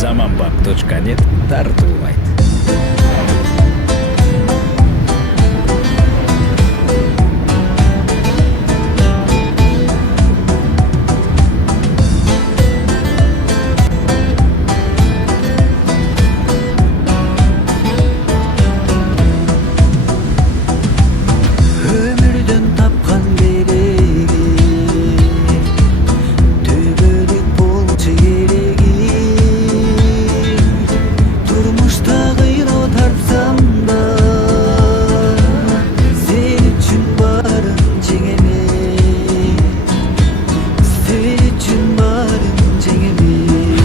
Заманбап.нет тартуулайт. Ömürden tapkan bereги Töbөлүк болчу кереги Турмушта кыйроо тартсам да Сен үчүн баарын жеңемин Сен үчүн баарын жеңемин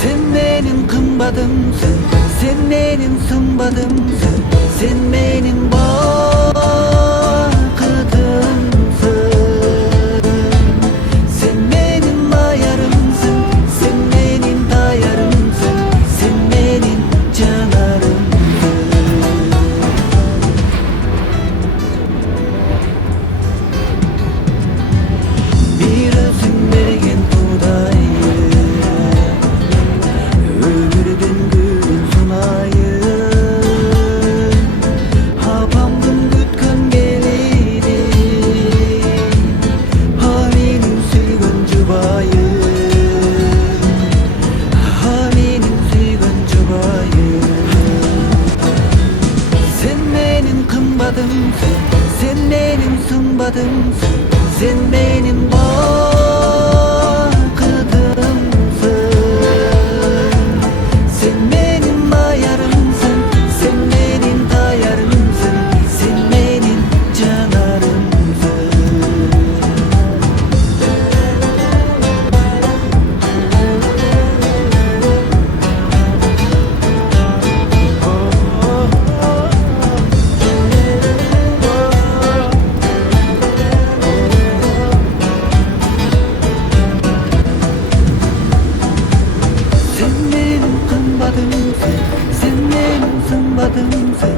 Sen benim kımbatımsın Sen benim sımbatımsın Sen benim bakıtımsın Sen benim ayarımsın Sen benim dayarımsın Sen benim canarımsın Bir özün bergen Kudayı Ömürden gülün sunayı Hapamdın gütkön gelidi Ha menin süygön jubayı Ha menin süygön jubayı Sen benim kımbatımsın Sen benim sımbatımsın Sen benim bakıtımsın Sen benim ayarımsın Sen benim dayarımsın Sen benim canarımsın Sen benim kımbatımsın Sen benim sımbatımsın